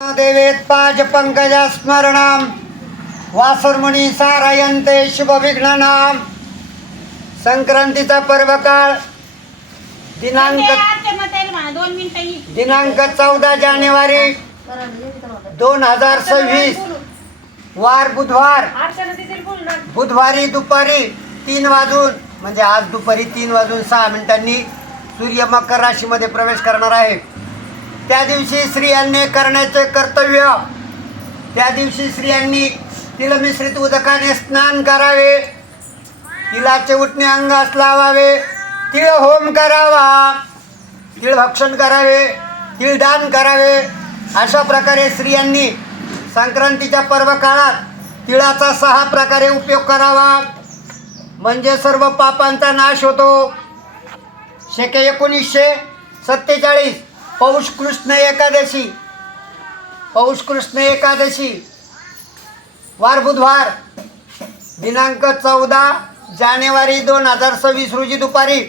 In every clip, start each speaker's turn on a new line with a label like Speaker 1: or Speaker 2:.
Speaker 1: देवेत्पाज पंकजा स्मरणाम. वासुरमुनी सारायन्ते शुभ विघ्नानाम संक्रांतीचा पर्व काळ दिनांक
Speaker 2: दोन मिनिटं
Speaker 1: दिनांक चौदा जानेवारी दोन हजार सव्वीस. वार बुधवार. बुधवारी दुपारी तीन वाजून म्हणजे आज दुपारी तीन वाजून सहा मिनिटांनी सूर्य मकर राशीमध्ये प्रवेश करणार आहे. त्या दिवशी स्त्रियांनी करण्याचे कर्तव्य. त्या दिवशी स्त्रियांनी तिलमिश्रित उदकाने स्नान करावे. तिलाचे उठणे अंगास लावावे. तिळ होम करावा. तिळ भक्षण करावे. तिळदान करावे. अशा प्रकारे स्त्रियांनी संक्रांतीच्या पर्व काळात तिळाचा सहा प्रकारे उपयोग करावा. म्हणजे सर्व पापांचा नाश होतो. शेके एकोणीसशे सत्तेचाळीस पौष कृष्ण एकादशी. पौष कृष्ण एकादशी. वार बुधवार दिनांक चौदा जानेवारी दोन हजार सव्वीस रोजी दुपारी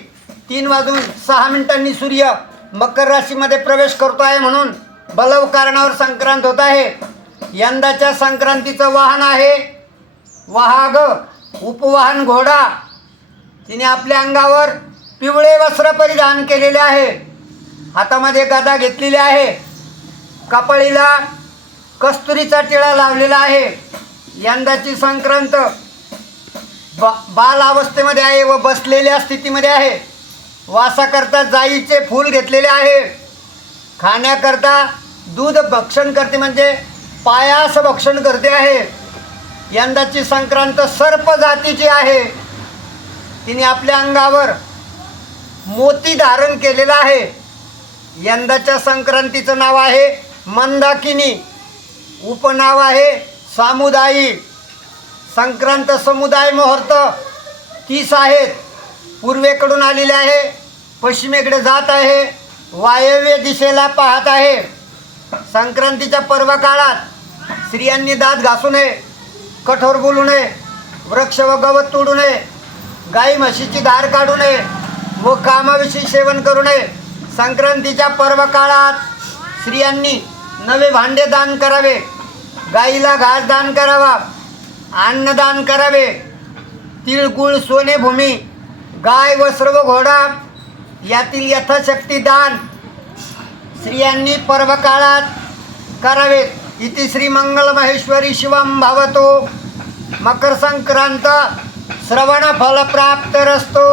Speaker 1: तीन वाजून सहा मिनिटांनी सूर्य मकर राशीमध्ये प्रवेश करतो आहे म्हणून बलव कारणावर संक्रांत होत आहे. यंदाच्या संक्रांतीचं वाहन आहे. वाहाग उपवाहन घोडा. तिने आपल्या अंगावर पिवळे वस्त्र परिधान केलेले आहे. हातामध्ये गदा घेतलेली आहे. कपाळीला कस्तुरीचा टिळा लावलेला आहे. यंदाची संक्रांत ब बाल अवस्थेमध्ये आहे व बसलेल्या स्थितीमध्ये आहे. वासाकरता जाईचे फूल घेतलेले आहे. खाण्याकरता दूध भक्षण करते म्हणजे पायास भक्षण करते आहे. यंदाची संक्रांत सर्प जातीची आहे. तिने आपल्या अंगावर मोती धारण केलेला आहे. यंदाच्या संक्रांतीचं नाव आहे मंदाकिनी. उपनाव आहे सामुदायी संक्रांत समुदाय मुहूर्त तीस आहेत. पूर्वेकडून आलेले आहे पश्चिमेकडे जात आहे वायव्य दिशेला पाहत आहे. संक्रांतीच्या पर्व काळात स्त्रियांनी दात घासू नये कठोर बोलू नये वृक्ष व गवत तोडू नये गाई म्हशीची धार काढू नये व कामाविषयी सेवन करू नये. संक्रांतीच्या पर्व काळात स्त्रियांनी नवे भांडे दान करावे गाईला घास दान करावा अन्नदान करावे तिळगुळ सोने भूमी गाय व सर्व घोडा यातील यथाशक्ती दान स्त्रियांनी पर्व काळात करावे. इति श्री मंगल महेश्वरी शिवम भावतो. मकर संक्रांत श्रवण फलप्राप्त रस्तो.